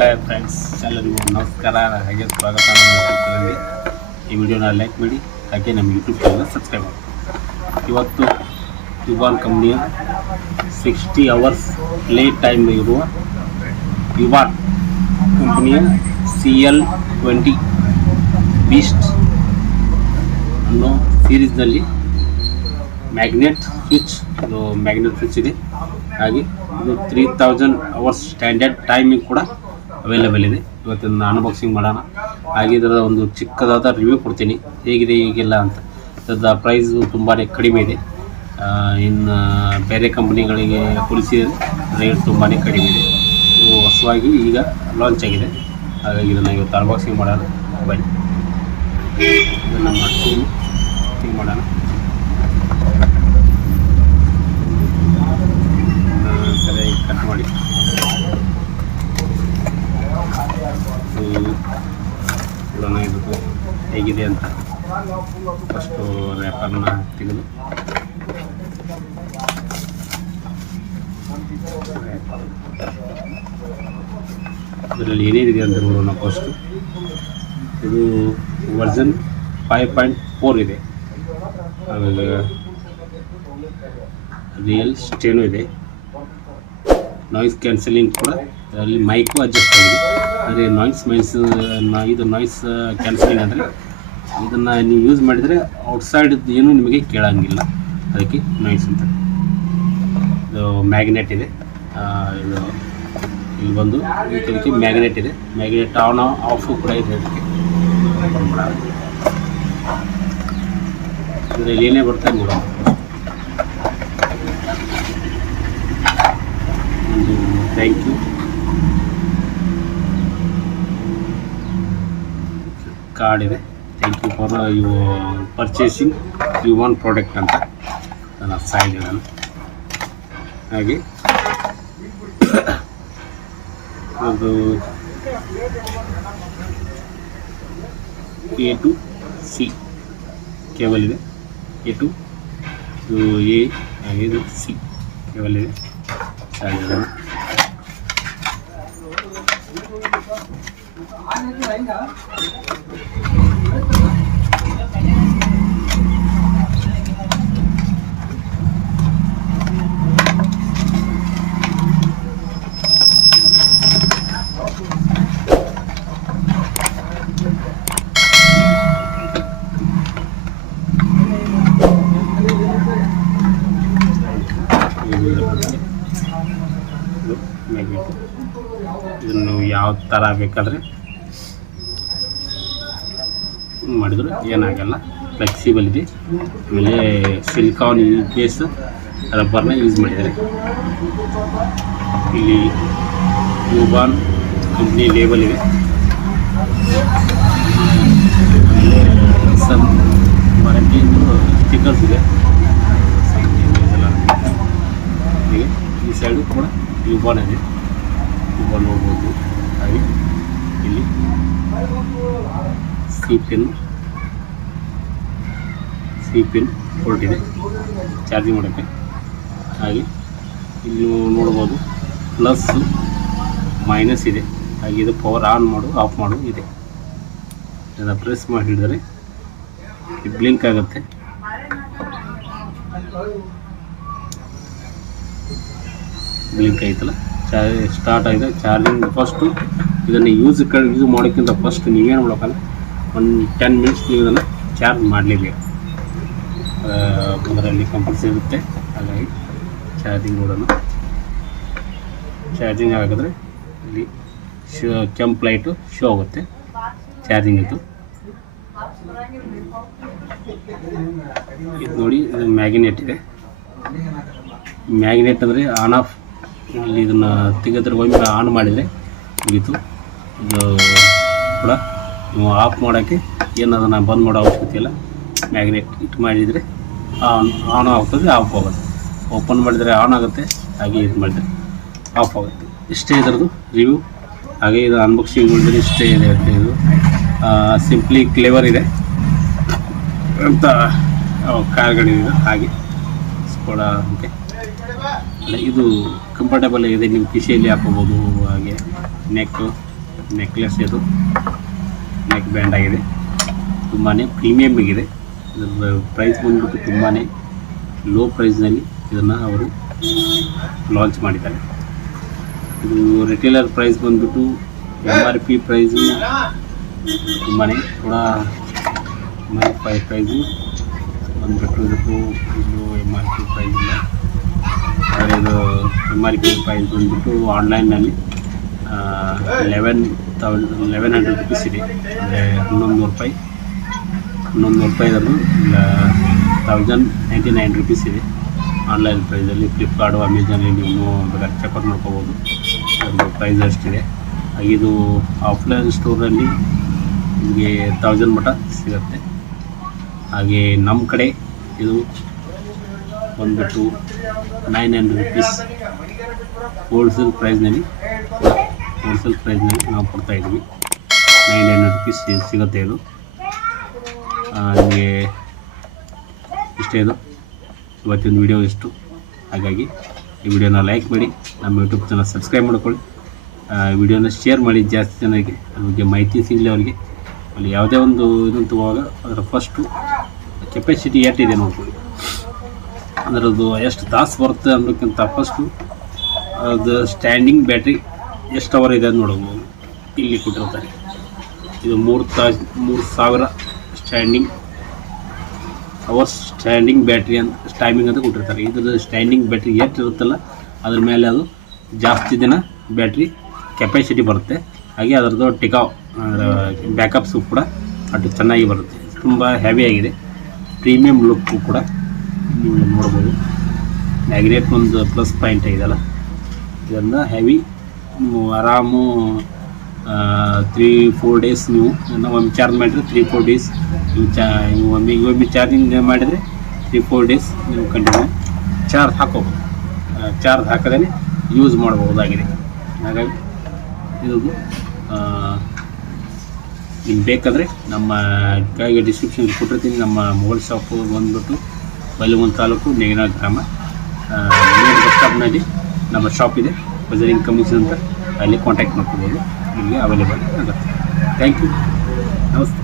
Hi friends, ಎಲ್ಲರಿಗೂ ನಮಸ್ಕಾರ. ಹಾಗೆ ಸ್ವಾಗತ ನಮ್ಮ ಯೂಟ್ಯೂಬ್ ಚಾನಲ್ಗೆ. ಈ ವಿಡಿಯೋನ ಲೈಕ್ ಮಾಡಿ, ಹಾಗೆ ನಮ್ಮ ಯೂಟ್ಯೂಬ್ ಚಾನಲ್ನ ಸಬ್ಸ್ಕ್ರೈಬ್ ಮಾಡಿ. ಇವತ್ತು ಯುವಾನ್ ಕಂಪ್ನಿಯ 60 ಅವರ್ಸ್ ಲೇಟ್ ಟೈಮ್ ಇರುವ ಯುವಾನ್ ಕಂಪ್ನಿಯ CL20 ಬೀಸ್ಟ್ ಅನ್ನೋ ಸೀರೀಸ್ನಲ್ಲಿ ಮ್ಯಾಗ್ನೆಟ್ ಸ್ವಿಚ್ ಇದೆ. ಹಾಗೆ ಇದು 3000 ಅವರ್ಸ್ ಸ್ಟ್ಯಾಂಡರ್ಡ್ ಟೈಮಿಂಗ್ ಕೂಡ ಅವೈಲೇಬಲ್ ಇದೆ. ಇವತ್ತಿನ ಅನ್ಬಾಕ್ಸಿಂಗ್ ಮಾಡೋಣ. ಹಾಗೆ ಇದರ ಒಂದು ಚಿಕ್ಕದಾದ ರಿವ್ಯೂ ಕೊಡ್ತೀನಿ, ಹೇಗಿದೆ ಹೀಗೆಲ್ಲ ಅಂತ. ಇದರ ಪ್ರೈಸು ತುಂಬಾ ಕಡಿಮೆ ಇದೆ. ಇನ್ನು ಬೇರೆ ಕಂಪ್ನಿಗಳಿಗೆ ಹೋಲಿಸಿದರೆ ರೇಟ್ ತುಂಬಾ ಕಡಿಮೆ ಇದೆ. ಇದು ಹೊಸವಾಗಿ ಈಗ ಲಾಂಚ್ ಆಗಿದೆ. ಹಾಗಾಗಿ ಇದನ್ನು ಇವತ್ತು ಅನ್ಬಾಕ್ಸಿಂಗ್ ಮಾಡೋಣ. ಬನ್ನಿ, ಇದನ್ನು ಮಾಡ್ತೀನಿ ಮಾಡೋಣ. ಸರಿಯಾಗಿ ಕಟ್ ಮಾಡಿ ನೋಡೋಣ ಇದು ಹೇಗಿದೆ ಅಂತ. ಫಸ್ಟು ರ್ಯಾಪರ್ನ ತೆಗೆದು ಇದರಲ್ಲಿ ಏನೇನಿದೆ ಅಂತ ನೋಡೋಣ. ಫಸ್ಟು ಇದು ವರ್ಷನ್ 5.4 ಇದೆ. ಆಮೇಲೆ ರಿಯಲ್ ಸ್ಟೇನೋ ಇದೆ. ನಾಯ್ಸ್ ಕ್ಯಾನ್ಸಲಿಂಗ್ ಕೂಡ ಅದರಲ್ಲಿ ಮೈಕು ಅಡ್ಜಸ್ಟ್ ಆಗಿದೆ. ಅಂದರೆ ಇದು ನಾಯ್ಸ್ ಕ್ಯಾನ್ಸಲಿಂಗ್ ಅಂದರೆ ಇದನ್ನು ನೀವು ಯೂಸ್ ಮಾಡಿದರೆ ಔಟ್ಸೈಡ್ ಏನೂ ನಿಮಗೆ ಕೇಳೋಂಗಿಲ್ಲ, ಅದಕ್ಕೆ ನಾಯ್ಸ್ ಅಂತ. ಇದು ಮ್ಯಾಗ್ನೆಟ್ ಇದೆ. ಇದು ಇಲ್ಲಿ ಬಂದು ಇದಕ್ಕೆ ಮ್ಯಾಗ್ನೆಟ್ ಇದೆ. ಮ್ಯಾಗ್ನೆಟ್ ಆನ್ ಆಫು ಕೂಡ ಇದೆ. ಅದಕ್ಕೆ ಇದರಲ್ಲಿ ಏನೇ ಬರ್ತಾ ನೋಡೋಣ. ಥ್ಯಾಂಕ್ ಯು ಕಾರ್ಡ್ ಇದೆ. ಥ್ಯಾಂಕ್ ಯು ಫಾರ್ ಪರ್ಚೇಸಿಂಗ್ ಯುವಾನ್ ಪ್ರಾಡಕ್ಟ್ ಅಂತ ನನ್ನ ಸೈಡ್ ಇದೆ. ಹಾಗೆ ಅದು A to C ಕೇಬಲ್ ಇದೆ. A to A ಇದು C ಕೇಬಲ್ ಇದೆ. ಇದನ್ನು ಯಾವ ಥರ ಬೇಕಾದರೆ ಮಾಡಿದ್ರು ಏನಾಗಲ್ಲ, ಫ್ಲೆಕ್ಸಿಬಲ್ ಇದೆ. ಆಮೇಲೆ ಸಿಲಿಕಾನ್ ಬೇಸ್ ರಬ್ಬರ್ನ ಯೂಸ್ ಮಾಡಿದ್ದಾರೆ. ಇಲ್ಲಿ ಯುವಾನ್ ಕಂಪ್ನಿ ಲೇಬಲ್ ಇದೆ. ಆಮೇಲೆ ಸಮ್ ವಾರಂಟಿ ಸ್ಟಿಕ್ಕರ್ಸ್ ಇದೆ. ಹೀಗೆ ಈ ಸೈಡು ಕೂಡ ಯುವಾನ್ ಇದೆ. ಯುವಾನ್ ನೋಡ್ಬೋದು. ಹಾಗೆ ಇಲ್ಲಿ ಸಿ ಪಿನ್ ಪೋರ್ಟ್ ಇದೆ ಚಾರ್ಜಿಂಗ್ ಮಾಡೋಕ್ಕೆ. ಹಾಗೆ ಇಲ್ಲಿ ನೋಡ್ಬೋದು ಪ್ಲಸ್ ಮೈನಸ್ ಇದೆ. ಹಾಗೆ ಇದು ಪವರ್ ಆನ್ ಮಾಡು ಆಫ್ ಮಾಡು ಇದೆ. ಇದನ್ನು ಪ್ರೆಸ್ ಮಾಡಿ ಹಿಡಿದರೆ ಬ್ಲಿಂಕ್ ಆಗುತ್ತೆ. ಬ್ಲಿಂಕ್ ಆಯ್ತಲ್ಲ, ಸ್ಟಾರ್ಟ್ ಆಗಿದೆ ಚಾರ್ಜಿಂಗ್. ಫಸ್ಟು ಇದನ್ನು ಯೂಸ್ ಮಾಡೋಕ್ಕಿಂತ ಫಸ್ಟ್ ನೀವೇನು ಮಾಡೋಕ್ಕಲ್ಲ, ಒಂದು 10 ಮಿನಿಟ್ಸ್ ನೀವು ಇದನ್ನು ಚಾರ್ಜ್ ಮಾಡಲೇಬೇಕು. ಅದರಲ್ಲಿ ಕಂಪಲ್ಸರಿ ಇರುತ್ತೆ. ಹಾಗಾಗಿ ಚಾರ್ಜಿಂಗ್ ನೋಡೋಣ. ಚಾರ್ಜಿಂಗ್ ಆಗಿದ್ರೆ ಇಲ್ಲಿ ಕೆಂಪು ಲೈಟು ಶೋ ಆಗುತ್ತೆ ಚಾರ್ಜಿಂಗ್ ಇತ್ತು. ಇದು ನೋಡಿ, ಇದು ಮ್ಯಾಗ್ನೆಟ್ ಇದೆ. ಮ್ಯಾಗ್ನೆಟ್ ಅಂದರೆ ಆನ್ ಆಫ್. ಇಲ್ಲಿ ಇದನ್ನು ತೆಗೆದ್ರೆ ಒಮ್ಮೆ ಆನ್ ಮಾಡಿದರೆ ಮುಗೀತು. ಇದು ಕೂಡ ನೀವು ಆಫ್ ಮಾಡೋಕ್ಕೆ ಏನು ಅದನ್ನು ಬಂದ್ ಮಾಡೋ ಅವಶ್ಯಕತೆ ಇಲ್ಲ. ಮ್ಯಾಗ್ನೆಟ್ ಇಟ್ಟು ಮಾಡಿದರೆ ಆನ್ ಆಗ್ತದೆ, ಆಫ್ ಆಗುತ್ತೆ. ಓಪನ್ ಮಾಡಿದರೆ ಆನ್ ಆಗುತ್ತೆ, ಹಾಗೆ ಇದು ಮಾಡಿದರೆ ಆಫ್ ಆಗುತ್ತೆ. ಇಷ್ಟೇ ಇದರದ್ದು ರಿವ್ಯೂ. ಹಾಗೆ ಇದು ಅನ್ಬಾಕ್ಸಿಂಗ್ ಮಾಡಿದರೆ ಇಷ್ಟೇ ಇದೆ ಅಂತ. ಇದು ಸಿಂಪ್ಲಿ ಕ್ಲೇವರ್ ಇದೆ ಅಂತ ಕಾರ್ಗಳಿದೆ. ಹಾಗೆ ಕೂಡ ಓಕೆ. ಇದು ಕಂಫರ್ಟೇಬಲ್ ಇದೆ, ನಿಮ್ಮ ಕಿಸೆಯಲ್ಲಿ ಹಾಕೋಬೋದು. ಹಾಗೆ ನೆಕ್ ನೆಕ್ಲೆಸ್ ಇದು ನೆಕ್ ಬ್ಯಾಂಡ್ ಆಗಿದೆ, ತುಂಬಾ ಪ್ರೀಮಿಯಮ್ ಆಗಿದೆ. ಇದರ ಪ್ರೈಸ್ ಬಂದ್ಬಿಟ್ಟು ತುಂಬಾ ಲೋ ಪ್ರೈಸ್ನಲ್ಲಿ ಇದನ್ನು ಅವರು ಲಾಂಚ್ ಮಾಡಿದ್ದಾರೆ. ಇದು ರಿಟೇಲರ್ ಪ್ರೈಸ್ ಬಂದ್ಬಿಟ್ಟು MRP ಪ್ರೈಸು ತುಂಬಾ ಥೋಡಾ ಪ್ರೈಸು ಬಂದ್ಬಿಟ್ಟು ಇದು MRP ಪ್ರೈಸ್ ಇಲ್ಲ. ಆದರೆ ಇದು MRP ಪ್ರೈಸ್ ಬಂದ್ಬಿಟ್ಟು ಆನ್ಲೈನ್ನಲ್ಲಿ 1100 ರುಪೀಸ್ ಇದೆ. ಅಂದರೆ 1100 ರೂಪಾಯಿ ಅದರದ್ದು 1099 ರುಪೀಸ್ ಇದೆ ಆನ್ಲೈನ್ ಪ್ರೈಸಲ್ಲಿ. ಫ್ಲಿಪ್ಕಾರ್ಟು ಅಮೆಝಾನಲ್ಲಿ ನೀವು ಬೇಕಾದ್ರೆ ಚೆಕ್ಔಟ್ ಮಾಡ್ಕೋಬೋದು, ಅದರ ಪ್ರೈಸ್ ಅಷ್ಟಿದೆ. ಹಾಗೆ ಇದು ಆಫ್ಲೈನ್ ಸ್ಟೋರಲ್ಲಿ ನಿಮಗೆ 1000 ಮಟ ಸಿಗುತ್ತೆ. ಹಾಗೆ ನಮ್ಮ ಕಡೆ ಇದು ಬಂದ್ಬಿಟ್ಟು 900 ರುಪೀಸ್ ಹೋಲ್ಸೇಲ್ ಪ್ರೈಸ್ನಲ್ಲಿ ನಾವು ಕೊಡ್ತಾಯಿದ್ವಿ. 900 ರುಪೀಸ್ ಸಿಗುತ್ತೆ ಇದು. ನಿಮಗೆ ಇಷ್ಟೇ ಇದು ಇವತ್ತಿನ ವಿಡಿಯೋ ಇಷ್ಟು. ಹಾಗಾಗಿ ಈ ವಿಡಿಯೋನ ಲೈಕ್ ಮಾಡಿ, ನಮ್ಮ ಯೂಟ್ಯೂಬ್ ಚಾನಲ್ ಸಬ್ಸ್ಕ್ರೈಬ್ ಮಾಡ್ಕೊಳ್ಳಿ, ವಿಡಿಯೋನ ಶೇರ್ ಮಾಡಿ ಜಾಸ್ತಿ ಜನರಿಗೆ ಅದ್ರ ಬಗ್ಗೆ ಮಾಹಿತಿ ಸಿಗಲಿ ಅವರಿಗೆ. ಅಲ್ಲಿ ಯಾವುದೇ ಒಂದು ಇದನ್ನು ತಗೋವಾಗ ಅದರ ಫಸ್ಟು ಕೆಪಾಸಿಟಿ ಎಷ್ಟಿದೆ ನೋಡ್ಕೊಳ್ಳಿ, ಅದರದ್ದು ಎಷ್ಟು ತಾಸು ಬರುತ್ತೆ ಅನ್ನೋಕ್ಕಿಂತ ಫಸ್ಟು ಅದು ಸ್ಟ್ಯಾಂಡಿಂಗ್ ಬ್ಯಾಟ್ರಿ ಎಷ್ಟು ಅವರ್ ಇದೆ ಅಂತ ನೋಡ್ಬೋದು. ಇಲ್ಲಿ ಕೊಟ್ಟಿರ್ತಾರೆ ಇದು 3000 ಸ್ಟ್ಯಾಂಡಿಂಗ್ ಬ್ಯಾಟ್ರಿ ಅಂತ ಟೈಮಿಂಗ್ ಅಂತ ಕೊಟ್ಟಿರ್ತಾರೆ. ಇದ್ರದ್ದು ಸ್ಟ್ಯಾಂಡಿಂಗ್ ಬ್ಯಾಟ್ರಿ ಎಷ್ಟು ಇರುತ್ತಲ್ಲ ಅದ್ರ ಮೇಲೆ ಅದು ಜಾಸ್ತಿ ದಿನ ಬ್ಯಾಟ್ರಿ ಕೆಪಾಸಿಟಿ ಬರುತ್ತೆ. ಹಾಗೆ ಅದರದ್ದು ಟಿಕಾವ್ ಬ್ಯಾಕಪ್ಸು ಕೂಡ ಅಷ್ಟು ಚೆನ್ನಾಗಿ ಬರುತ್ತೆ. ತುಂಬ ಹೆವಿಯಾಗಿದೆ, ಪ್ರೀಮಿಯಂ ಲುಕ್ಕು ಕೂಡ ನೀವು ನೋಡ್ಬೋದು. ಮ್ಯಾಗ್ನೆಟ್ ಒಂದು ಪ್ಲಸ್ ಪಾಯಿಂಟ್ ಇದೆಯಲ್ಲ, ಇದನ್ನು ಹೆವಿ ಆರಾಮು 3-4 ಡೇಸ್ ನೀವು ಒಮ್ಮೆ ಚಾರ್ಜ್ ಮಾಡಿದರೆ 3-4 ಡೇಸ್ ನೀವು ಒಮ್ಮೆ ಚಾರ್ಜಿಂಗ್ ಮಾಡಿದರೆ 3-4 ಡೇಸ್ ನೀವು ಕಂಟಿನ್ಯೂ ಚಾರ್ಜ್ ಹಾಕೋಬೋದು. ಚಾರ್ಜ್ ಹಾಕದೇ ಯೂಸ್ ಮಾಡ್ಬೋದಾಗಿದೆ. ಹಾಗಾಗಿ ಇದು ನಿಮ್ಗೆ ಬೇಕಾದರೆ ನಮ್ಮ ಕೆಳಗೆ ಡಿಸ್ಕ್ರಿಪ್ಷನ್ ಕೊಟ್ಟಿರ್ತೀನಿ. ನಮ್ಮ ಮೊಬೈಲ್ ಶಾಪು ಬಂದುಬಿಟ್ಟು ಬೈಲಹೊಂಗಲ ತಾಲೂಕು ನೇಗಿನಹಳ್ಳಿ ಗ್ರಾಮ, ಬಸ್ ಸ್ಟಾಪ್ನಲ್ಲಿ ನಮ್ಮ ಶಾಪ್ ಇದೆ, ಬಜರಿಂಗ್ ಕಮಿಷನ್ ಅಂತ. ಅಲ್ಲಿ ಕಾಂಟ್ಯಾಕ್ಟ್ ಮಾಡ್ಕೋಬೋದು, ನಿಮಗೆ ಅವೈಲೇಬಲ್ ಆಗುತ್ತೆ. ಥ್ಯಾಂಕ್ ಯು, ನಮಸ್ತೆ.